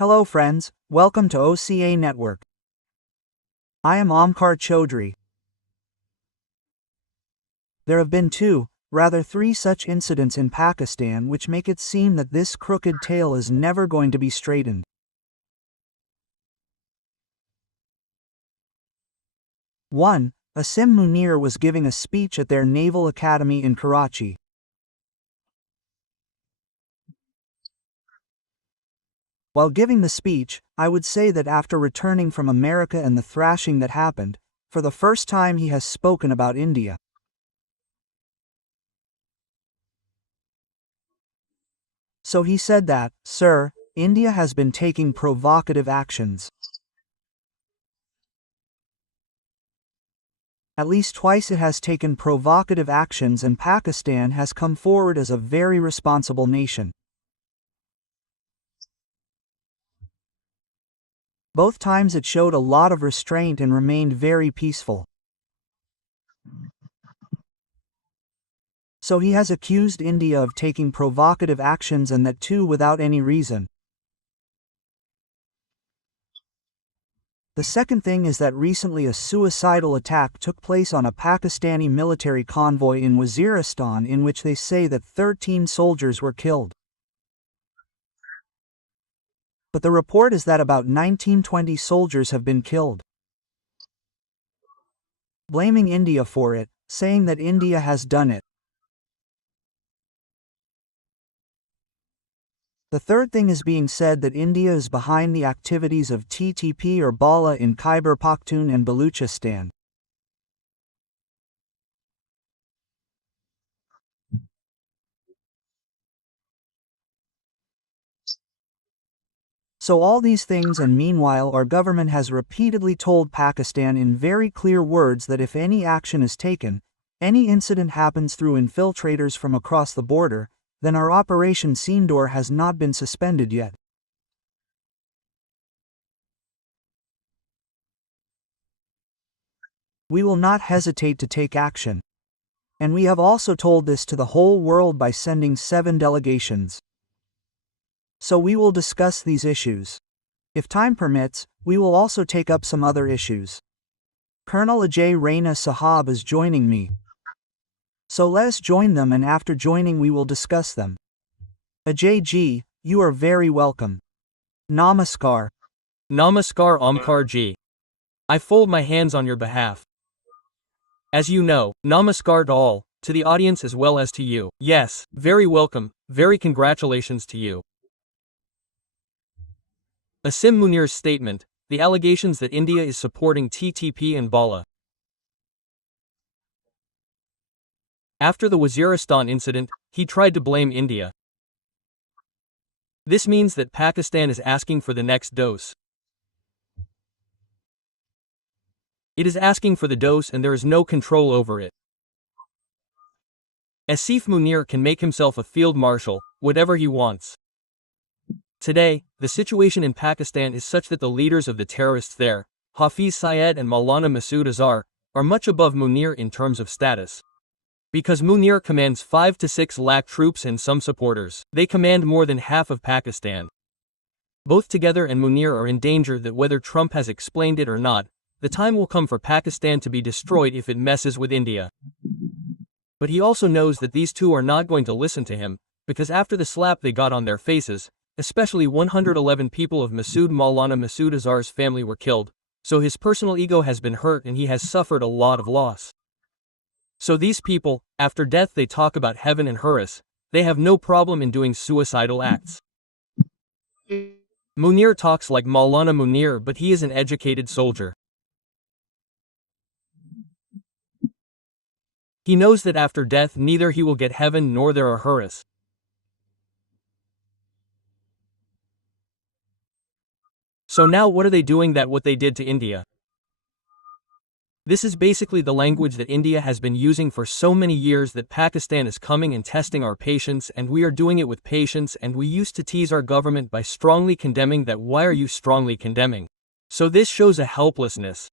Hello friends, welcome to OCA Network. I am Omkar Chaudhary. There have been three such incidents in Pakistan which make it seem that this crooked tale is never going to be straightened. One, Asim Munir was giving a speech at their Naval Academy in Karachi. While giving the speech, I would say that after returning from America and the thrashing that happened, for the first time he has spoken about India. So he said that, "Sir, India has been taking provocative actions. At least twice it has taken provocative actions and Pakistan has come forward as a very responsible nation. Both times it showed a lot of restraint and remained very peaceful." So he has accused India of taking provocative actions and that too without any reason. The second thing is that recently a suicidal attack took place on a Pakistani military convoy in Waziristan in which they say that 13 soldiers were killed. But the report is that about 19-20 soldiers have been killed. Blaming India for it, saying that India has done it. The third thing is being said that India is behind the activities of TTP or BLA in Khyber Pakhtunkhwa and Baluchistan. So all these things, and meanwhile our government has repeatedly told Pakistan in very clear words that if any action is taken, any incident happens through infiltrators from across the border, then our Operation Sindoor has not been suspended yet. We will not hesitate to take action. And we have also told this to the whole world by sending 7 delegations. So we will discuss these issues. If time permits, we will also take up some other issues. Colonel Ajay Raina Sahab is joining me. So let us join them, and after joining we will discuss them. Ajay ji, you are very welcome. Namaskar. Namaskar Omkar ji. I fold my hands on your behalf. As you know, namaskar to all, to the audience as well as to you. Yes, very welcome, very congratulations to you. Asim Munir's statement, the allegations that India is supporting TTP and BLA. After the Waziristan incident, he tried to blame India. This means that Pakistan is asking for the next dose. It is asking for the dose and there is no control over it. Asif Munir can make himself a field marshal, whatever he wants. Today, the situation in Pakistan is such that the leaders of the terrorists there, Hafiz Syed and Maulana Masood Azhar, are much above Munir in terms of status. Because Munir commands 5 to 6 lakh troops and some supporters, they command more than half of Pakistan. Both together and Munir are in danger that whether Trump has explained it or not, the time will come for Pakistan to be destroyed if it messes with India. But he also knows that these two are not going to listen to him, because after the slap they got on their faces, especially 111 people of Maulana Masood Azhar's family were killed, so his personal ego has been hurt and he has suffered a lot of loss. So these people, after death they talk about heaven and Horus, they have no problem in doing suicidal acts. Munir talks like Maulana Munir, but he is an educated soldier. He knows that after death neither he will get heaven nor there are Horus. So now what are they doing that what they did to India? This is basically the language that India has been using for so many years, that Pakistan is coming and testing our patience and we are doing it with patience, and we used to tease our government by strongly condemning that. Why are you strongly condemning? So this shows a helplessness.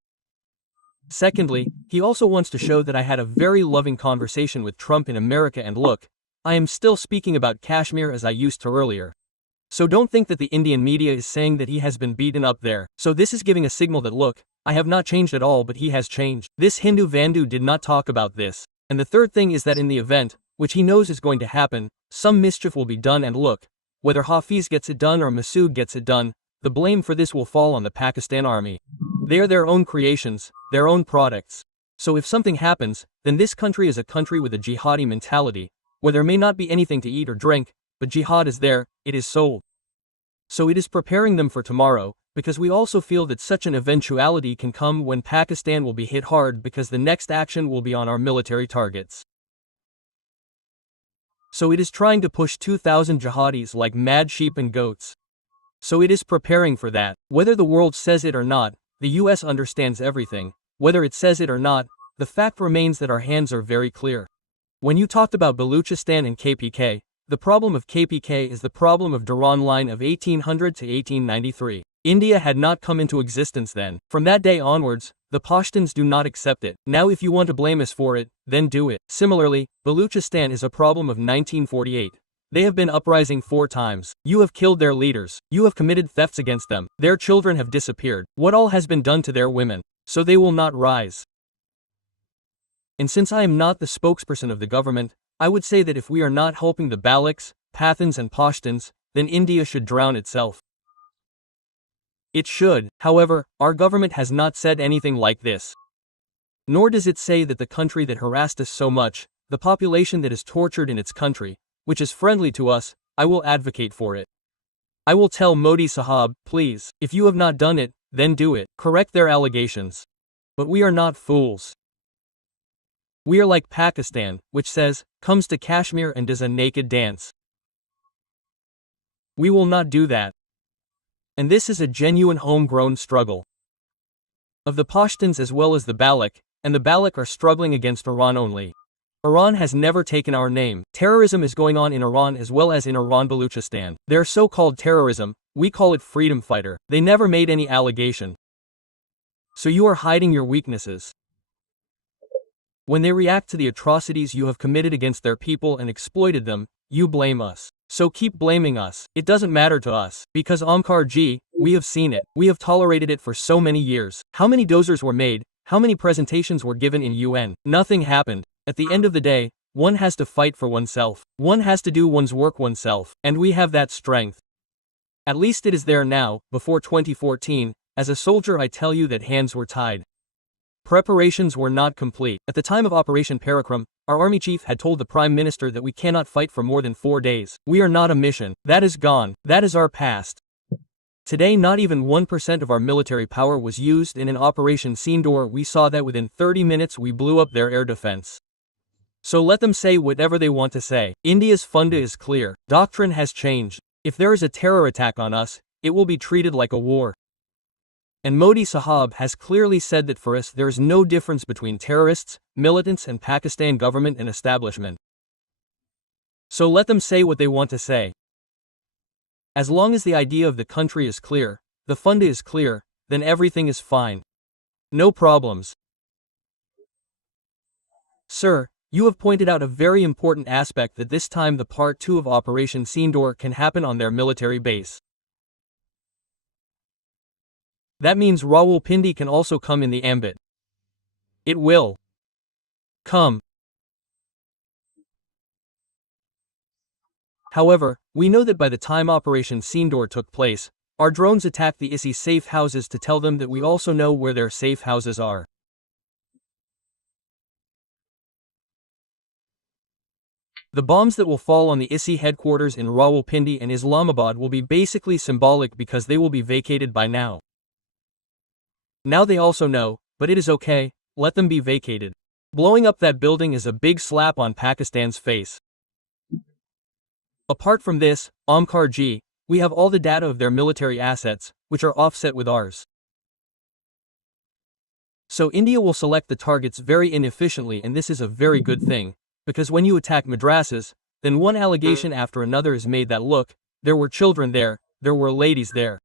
Secondly, he also wants to show that I had a very loving conversation with Trump in America and look, I am still speaking about Kashmir as I used to earlier. So don't think that the Indian media is saying that he has been beaten up there. So this is giving a signal that look, I have not changed at all, but he has changed. This Hindu Vandu did not talk about this. And the third thing is that in the event, which he knows is going to happen, some mischief will be done, and look, whether Hafiz gets it done or Masood gets it done, the blame for this will fall on the Pakistan army. They are their own creations, their own products. So if something happens, then this country is a country with a jihadi mentality, where there may not be anything to eat or drink, but jihad is there, it is sold. So it is preparing them for tomorrow, because we also feel that such an eventuality can come when Pakistan will be hit hard, because the next action will be on our military targets. So it is trying to push 2,000 jihadis like mad sheep and goats. So it is preparing for that. Whether the world says it or not, the US understands everything. Whether it says it or not, the fact remains that our hands are very clear. When you talked about Baluchistan and KPK, the problem of KPK is the problem of Durand Line of 1800 to 1893. India had not come into existence then. From that day onwards, the Pashtuns do not accept it. Now if you want to blame us for it, then do it. Similarly, Baluchistan is a problem of 1948. They have been uprising 4 times. You have killed their leaders. You have committed thefts against them. Their children have disappeared. What all has been done to their women? So they will not rise. And since I am not the spokesperson of the government, I would say that if we are not helping the Balochs, Pathans and Pashtuns, then India should drown itself. It should. However, our government has not said anything like this. Nor does it say that the country that harassed us so much, the population that is tortured in its country, which is friendly to us, I will advocate for it. I will tell Modi Sahab, please, if you have not done it, then do it. Correct their allegations. But we are not fools. We are like Pakistan, which says, comes to Kashmir and does a naked dance. We will not do that. And this is a genuine homegrown struggle of the Pashtuns as well as the Baloch, and the Baloch are struggling against Iran only. Iran has never taken our name. Terrorism is going on in Iran as well as in Iran-Baluchistan. Their so-called terrorism, we call it freedom fighter. They never made any allegation. So you are hiding your weaknesses. When they react to the atrocities you have committed against their people and exploited them, you blame us. So keep blaming us. It doesn't matter to us. Because Omkar Ji, we have seen it. We have tolerated it for so many years. How many dozers were made? How many presentations were given in UN? Nothing happened. At the end of the day, one has to fight for oneself. One has to do one's work oneself. And we have that strength. At least it is there now. Before 2014, as a soldier I tell you that hands were tied. Preparations were not complete. At the time of Operation Parakram, our army chief had told the Prime Minister that we cannot fight for more than 4 days. We are not a mission. That is gone. That is our past. Today not even 1% of our military power was used, and in Operation Sindoor we saw that within 30 minutes we blew up their air defense. So let them say whatever they want to say. India's funda is clear. Doctrine has changed. If there is a terror attack on us, it will be treated like a war. And Modi Sahab has clearly said that for us there is no difference between terrorists, militants and Pakistan government and establishment. So let them say what they want to say. As long as the idea of the country is clear, the funda is clear, then everything is fine. No problems. Sir, you have pointed out a very important aspect, that this time the part 2 of Operation Sindoor can happen on their military base. That means Rawalpindi can also come in the ambit. It will come. However, we know that by the time Operation Sindoor took place, our drones attacked the ISI safe houses to tell them that we also know where their safe houses are. The bombs that will fall on the ISI headquarters in Rawalpindi and Islamabad will be basically symbolic because they will be vacated by now. Now they also know, but it is okay, let them be vacated. Blowing up that building is a big slap on Pakistan's face. Apart from this, Omkar Ji, we have all the data of their military assets, which are offset with ours. So India will select the targets very inefficiently, and this is a very good thing, because when you attack madrasas, then one allegation after another is made that look, there were children there were ladies there.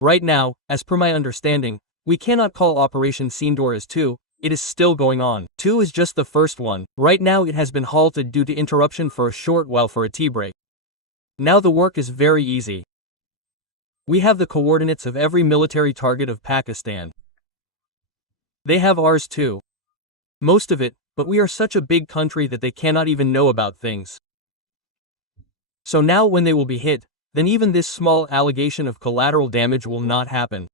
Right now, as per my understanding, we cannot call Operation Sindoor as 2, it is still going on. 2 is just the first one. Right now it has been halted due to interruption for a short while for a tea break. Now the work is very easy. We have the coordinates of every military target of Pakistan. They have ours too. Most of it, but we are such a big country that they cannot even know about things. So now when they will be hit, then even this small allegation of collateral damage will not happen.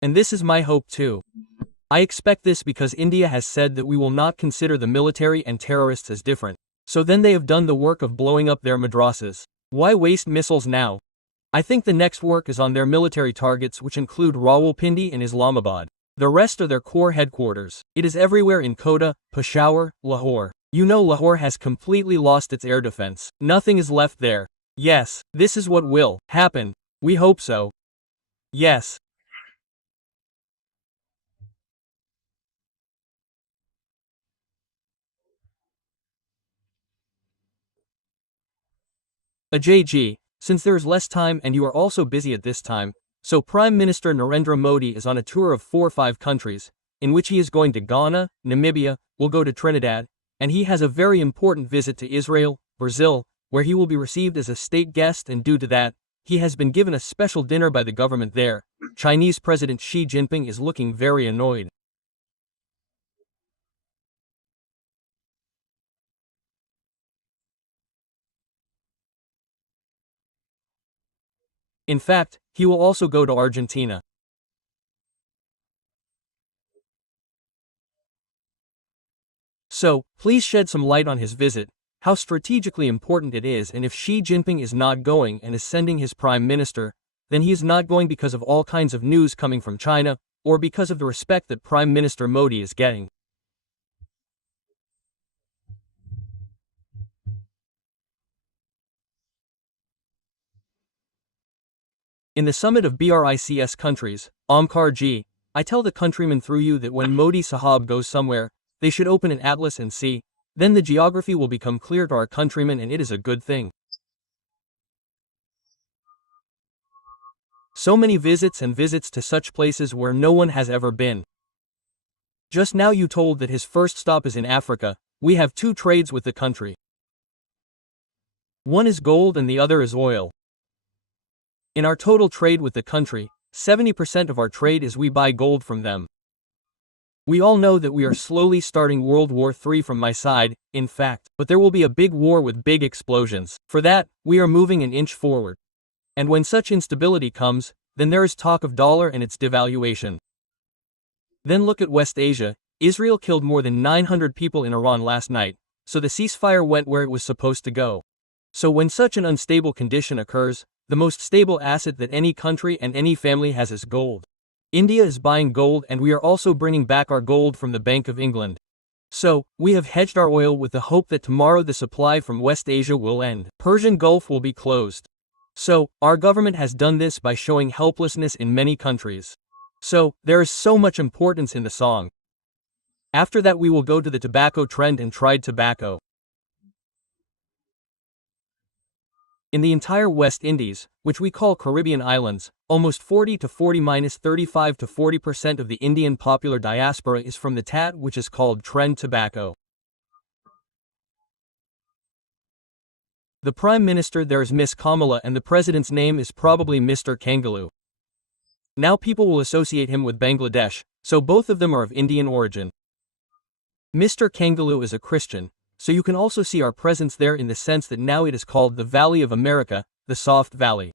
And this is my hope too. I expect this because India has said that we will not consider the military and terrorists as different. So then they have done the work of blowing up their madrasas. Why waste missiles now? I think the next work is on their military targets, which include Rawalpindi and Islamabad. The rest are their core headquarters. It is everywhere in Kota, Peshawar, Lahore. You know Lahore has completely lost its air defense. Nothing is left there. Yes, this is what will happen. We hope so. Yes. Ajay ji, since there is less time and you are also busy at this time, so Prime Minister Narendra Modi is on a tour of 4 or 5 countries, in which he is going to Ghana, Namibia, will go to Trinidad, and he has a very important visit to Israel, Brazil, where he will be received as a state guest, and due to that, he has been given a special dinner by the government there. Chinese President Xi Jinping is looking very annoyed. In fact, he will also go to Argentina. So, please shed some light on his visit, how strategically important it is, and if Xi Jinping is not going and is sending his prime minister, then he is not going because of all kinds of news coming from China, or because of the respect that Prime Minister Modi is getting. In the summit of BRICS countries, Omkar ji, I tell the countrymen through you that when Modi Sahab goes somewhere, they should open an atlas and see, then the geography will become clear to our countrymen, and it is a good thing. So many visits and visits to such places where no one has ever been. Just now you told that his first stop is in Africa. We have 2 trades with the country. One is gold and the other is oil. In our total trade with the country, 70% of our trade is we buy gold from them. We all know that we are slowly starting World War III from my side, in fact, but there will be a big war with big explosions. For that, we are moving an inch forward. And when such instability comes, then there is talk of dollar and its devaluation. Then look at West Asia. Israel killed more than 900 people in Iran last night, so the ceasefire went where it was supposed to go. So when such an unstable condition occurs, the most stable asset that any country and any family has is gold. India is buying gold, and we are also bringing back our gold from the Bank of England. So, we have hedged our oil with the hope that tomorrow the supply from West Asia will end. Persian Gulf will be closed. So, our government has done this by showing helplessness in many countries. So, there is so much importance in the song. After that we will go to the tobacco trend and tried tobacco. In the entire West Indies, which we call Caribbean islands, almost 40 to 40-35 to 40% of the Indian popular diaspora is from the tat, which is called trend tobacco. The Prime Minister there is Miss Kamala, and the President's name is probably Mr. Kangaloo. Now people will associate him with Bangladesh, so both of them are of Indian origin. Mr. Kangaloo is a Christian, so you can also see our presence there in the sense that now it is called the Valley of America, the Soft Valley.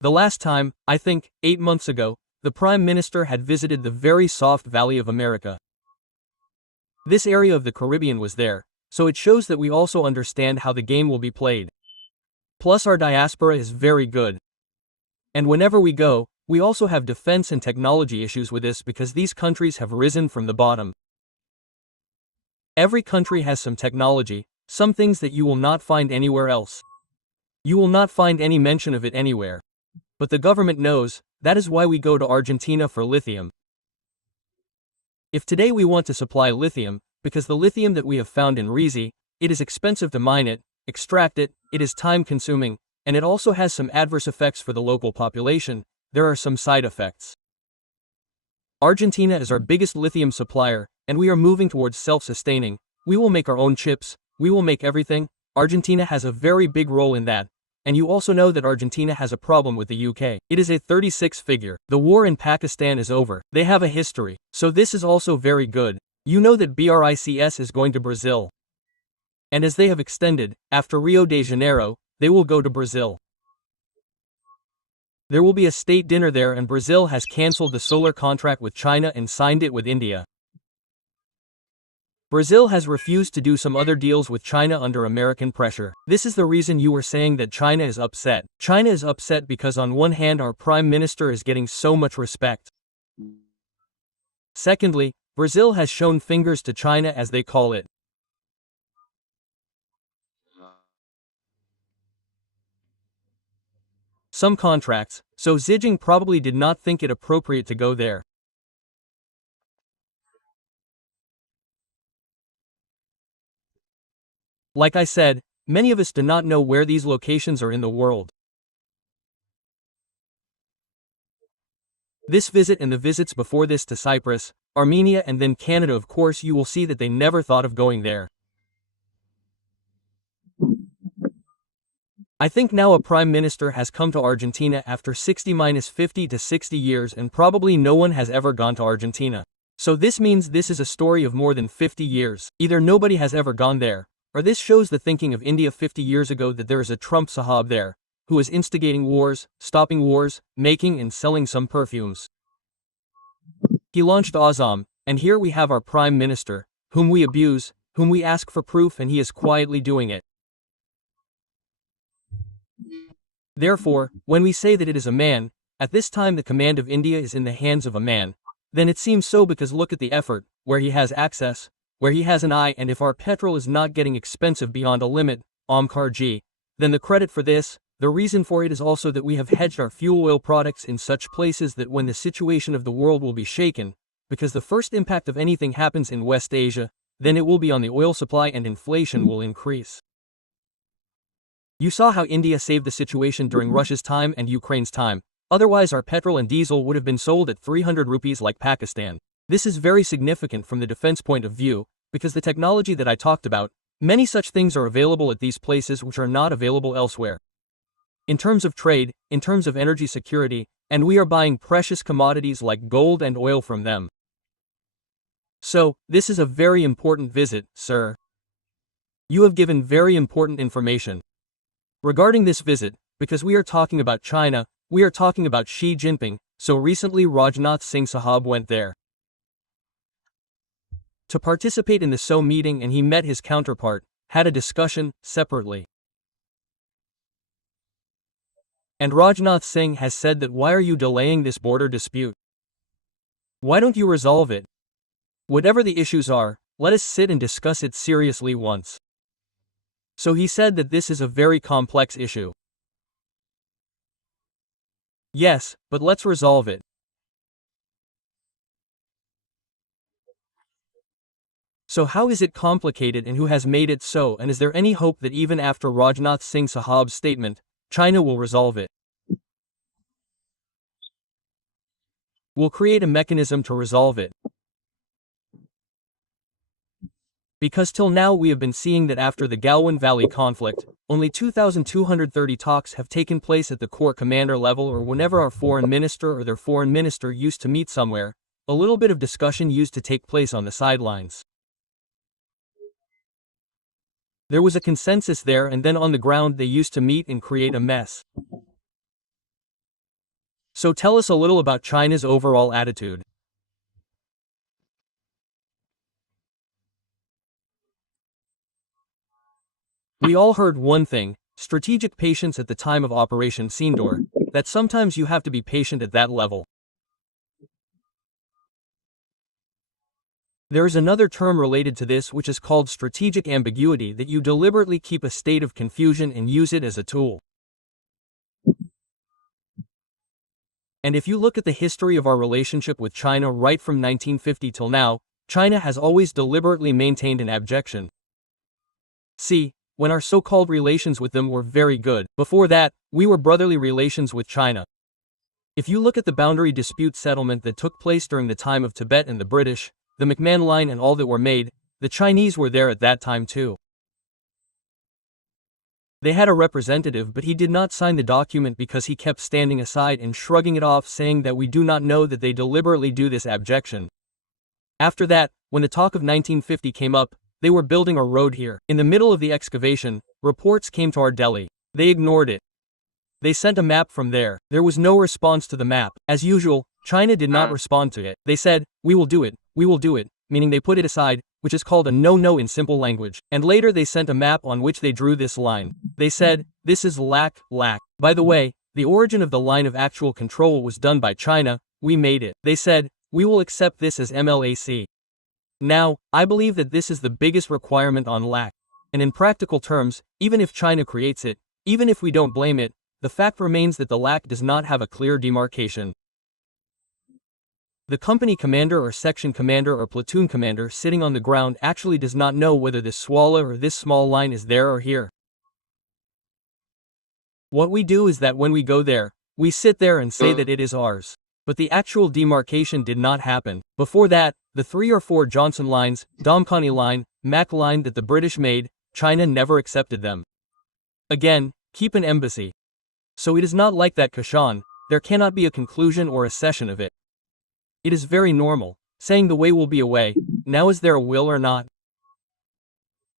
The last time, I think, 8 months ago, the Prime Minister had visited the very soft Valley of America. This area of the Caribbean was there, so it shows that we also understand how the game will be played. Plus our diaspora is very good. And whenever we go, we also have defense and technology issues with this because these countries have risen from the bottom. Every country has some technology, some things that you will not find anywhere else. You will not find any mention of it anywhere. But the government knows, that is why we go to Argentina for lithium. If today we want to supply lithium, because the lithium that we have found in Rize, it is expensive to mine it, extract it, it is time consuming, and it also has some adverse effects for the local population. There are some side effects. Argentina is our biggest lithium supplier, and we are moving towards self-sustaining. We will make our own chips, we will make everything, Argentina has a very big role in that. And you also know that Argentina has a problem with the UK. It is a 36 figure. The war in Pakistan is over. They have a history. So this is also very good. You know that BRICS is going to Brazil. And as they have extended, after Rio de Janeiro, they will go to Brazil. There will be a state dinner there, and Brazil has cancelled the solar contract with China and signed it with India. Brazil has refused to do some other deals with China under American pressure. This is the reason you were saying that China is upset. China is upset because on one hand our Prime Minister is getting so much respect. Secondly, Brazil has shown fingers to China, as they call it. Some contracts, so Xi Jinping probably did not think it appropriate to go there. Like I said, many of us do not know where these locations are in the world. This visit and the visits before this to Cyprus, Armenia and then Canada, of course you will see that they never thought of going there. I think now a Prime Minister has come to Argentina after 60-50 to 60 years, and probably no one has ever gone to Argentina. So this means this is a story of more than 50 years. Either nobody has ever gone there, or this shows the thinking of India 50 years ago that there is a Trump Sahab there, who is instigating wars, stopping wars, making and selling some perfumes. He launched Azam, and here we have our Prime Minister, whom we abuse, whom we ask for proof, and he is quietly doing it. Therefore, when we say that it is a man, at this time the command of India is in the hands of a man, then it seems so, because look at the effort, where he has access, where he has an eye, and if our petrol is not getting expensive beyond a limit, Omkar G, then the credit for this, the reason for it is also that we have hedged our fuel oil products in such places that when the situation of the world will be shaken, because the first impact of anything happens in West Asia, then it will be on the oil supply and inflation will increase. You saw how India saved the situation during Russia's time and Ukraine's time, otherwise our petrol and diesel would have been sold at 300 rupees like Pakistan. This is very significant from the defense point of view, because the technology that I talked about, many such things are available at these places which are not available elsewhere. In terms of trade, in terms of energy security, and we are buying precious commodities like gold and oil from them. So, this is a very important visit, sir. You have given very important information. Regarding this visit, because we are talking about China, we are talking about Xi Jinping, so recently Rajnath Singh Sahab went there to participate in the SO meeting, and he met his counterpart, had a discussion, separately. And Rajnath Singh has said that why are you delaying this border dispute? Why don't you resolve it? Whatever the issues are, let us sit and discuss it seriously once. So he said that this is a very complex issue. Yes, but let's resolve it. So how is it complicated, and who has made it so, and is there any hope that even after Rajnath Singh Sahab's statement, China will resolve it? Will create a mechanism to resolve it. Because till now we have been seeing that after the Galwan Valley conflict, only 2,230 talks have taken place at the Corps commander level, or whenever our foreign minister or their foreign minister used to meet somewhere, a little bit of discussion used to take place on the sidelines. There was a consensus there, and then on the ground they used to meet and create a mess. So tell us a little about China's overall attitude. We all heard one thing, strategic patience at the time of Operation Sindoor, that sometimes you have to be patient at that level. There is another term related to this which is called strategic ambiguity, that you deliberately keep a state of confusion and use it as a tool. And if you look at the history of our relationship with China right from 1950 till now, China has always deliberately maintained an abjection. See, when our so-called relations with them were very good, before that, we were brotherly relations with China. If you look at the boundary dispute settlement that took place during the time of Tibet and the British, the McMahon Line and all that were made, the Chinese were there at that time too. They had a representative, but he did not sign the document because he kept standing aside and shrugging it off, saying that we do not know that they deliberately do this abjection. After that, when the talk of 1950 came up, they were building a road here. In the middle of the excavation, reports came to our Delhi. They ignored it. They sent a map from there. There was no response to the map. As usual, China did not respond to it. They said, we will do it, meaning they put it aside, which is called a no-no in simple language. And later they sent a map on which they drew this line. They said, this is lac. By the way, the origin of the line of actual control was done by China, we made it. They said, we will accept this as MLAC. Now, I believe that this is the biggest requirement on lac. And in practical terms, even if China creates it, even if we don't blame it, the fact remains that the lac does not have a clear demarcation. The company commander or section commander or platoon commander sitting on the ground actually does not know whether this swallow or this small line is there or here. What we do is that when we go there, we sit there and say that it is ours. But the actual demarcation did not happen. Before that, the 3 or 4 Johnson lines, Damkani line, Mac line that the British made, China never accepted them. Again, keep an embassy. So it is not like that Kashan, there cannot be a conclusion or a cession of it. It is very normal, saying the way will be a way. Now is there a will or not?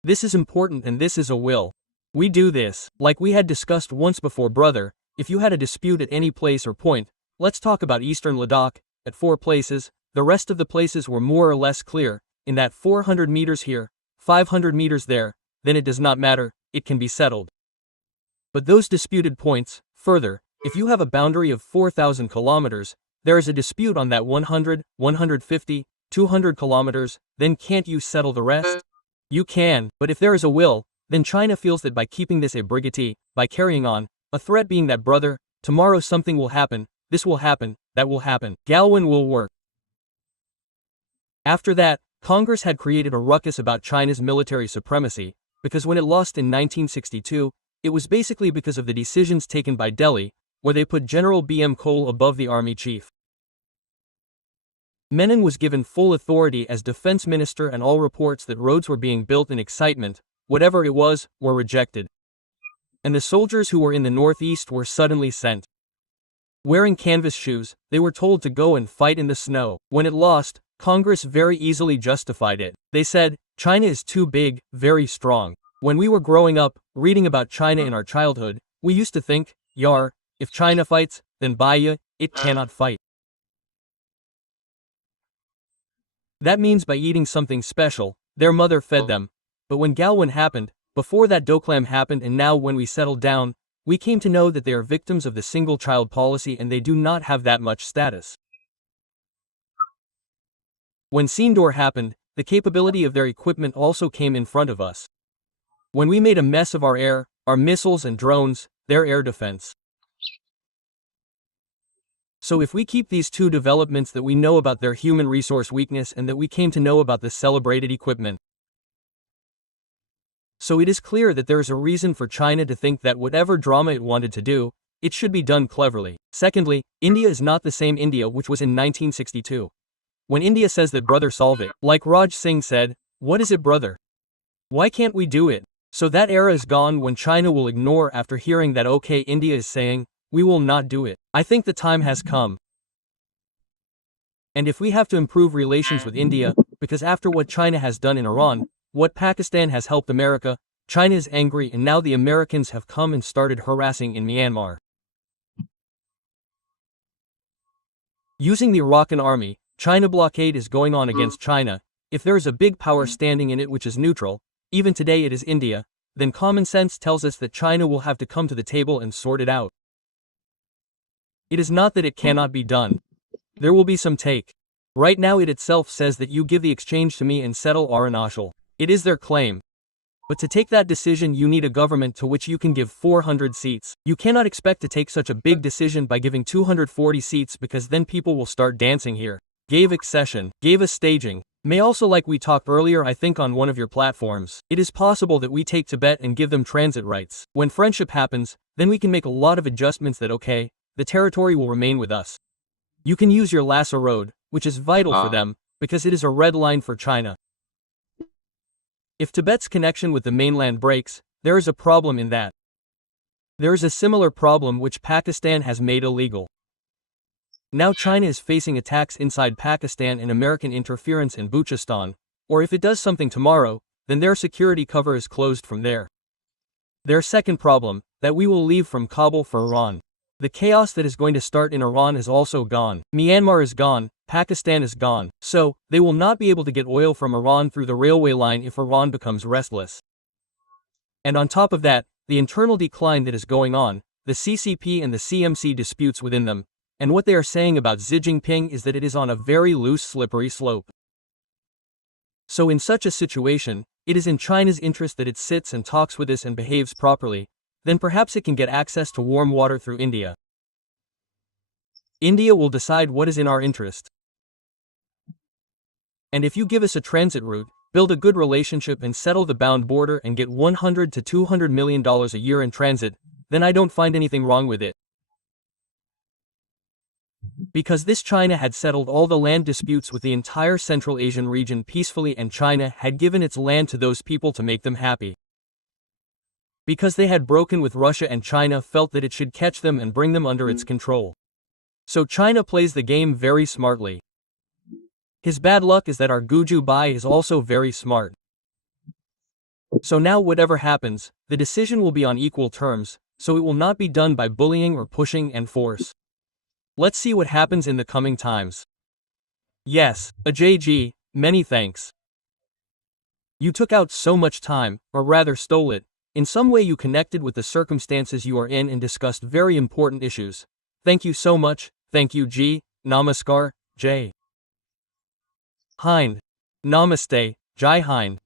This is important, and this is a will. We do this, like we had discussed once before, brother. If you had a dispute at any place or point, let's talk about Eastern Ladakh, at 4 places, the rest of the places were more or less clear, in that 400 meters here, 500 meters there, then it does not matter, it can be settled. But those disputed points, further, if you have a boundary of 4,000 kilometers, there is a dispute on that 100, 150, 200 kilometers, then can't you settle the rest? You can, but if there is a will, then China feels that by keeping this a brigade, by carrying on, a threat being that brother, tomorrow something will happen, this will happen, that will happen, Galwan will work. After that, Congress had created a ruckus about China's military supremacy, because when it lost in 1962, it was basically because of the decisions taken by Delhi, where they put General B.M. Cole above the army chief. Menon was given full authority as defense minister, and all reports that roads were being built in excitement, whatever it was, were rejected. And the soldiers who were in the northeast were suddenly sent. Wearing canvas shoes, they were told to go and fight in the snow. When it lost, Congress very easily justified it. They said, China is too big, very strong. When we were growing up, reading about China in our childhood, we used to think, yar, if China fights, then baya, it cannot fight. That means by eating something special, their mother fed them. But when Galwan happened, before that Doklam happened, and now when we settled down, we came to know that they are victims of the single-child policy and they do not have that much status. When Sindor happened, the capability of their equipment also came in front of us. When we made a mess of our air, our missiles and drones, their air defense. So if we keep these 2 developments, that we know about their human resource weakness and that we came to know about the celebrated equipment. So it is clear that there is a reason for China to think that whatever drama it wanted to do, it should be done cleverly. Secondly, India is not the same India which was in 1962. When India says that brother solve it, like Raj Singh said, what is it brother? Why can't we do it? So that era is gone when China will ignore after hearing that okay, India is saying, we will not do it. I think the time has come. And if we have to improve relations with India, because after what China has done in Iran, what Pakistan has helped America, China is angry, and now the Americans have come and started harassing in Myanmar. Using the Iraqi army, China blockade is going on against China. If there is a big power standing in it which is neutral, even today it is India, then common sense tells us that China will have to come to the table and sort it out. It is not that it cannot be done. There will be some take. Right now it itself says that you give the exchange to me and settle Arunachal. It is their claim. But to take that decision you need a government to which you can give 400 seats. You cannot expect to take such a big decision by giving 240 seats, because then people will start dancing here. Gave accession, gave a staging. May also, like we talked earlier I think on one of your platforms, it is possible that we take Tibet and give them transit rights. When friendship happens, then we can make a lot of adjustments that okay, the territory will remain with us. You can use your Lhasa road, which is vital for them, because it is a red line for China. If Tibet's connection with the mainland breaks, there is a problem in that. There is a similar problem which Pakistan has made illegal. Now China is facing attacks inside Pakistan and American interference in Balochistan, or if it does something tomorrow, then their security cover is closed from there. Their second problem, that we will leave from Kabul for Iran. The chaos that is going to start in Iran is also gone. Myanmar is gone, Pakistan is gone, so they will not be able to get oil from Iran through the railway line if Iran becomes restless. And on top of that, the internal decline that is going on, the CCP and the CMC disputes within them, and what they are saying about Xi Jinping is that it is on a very loose slippery slope. So in such a situation, it is in China's interest that it sits and talks with us and behaves properly, then perhaps it can get access to warm water through India. India will decide what is in our interest. And if you give us a transit route, build a good relationship and settle the bound border and get $100 to $200 million a year in transit, then I don't find anything wrong with it. Because this China had settled all the land disputes with the entire Central Asian region peacefully and China had given its land to those people to make them happy. Because they had broken with Russia and China felt that it should catch them and bring them under its control. So China plays the game very smartly. His bad luck is that our Guju Bai is also very smart. So now whatever happens, the decision will be on equal terms, so it will not be done by bullying or pushing and force. Let's see what happens in the coming times. Yes, Ajay ji, many thanks. You took out so much time, or rather stole it. In some way you connected with the circumstances you are in and discussed very important issues. Thank you so much, thank you Ji, Namaskar, Jai Hind. Namaste, Jai Hind.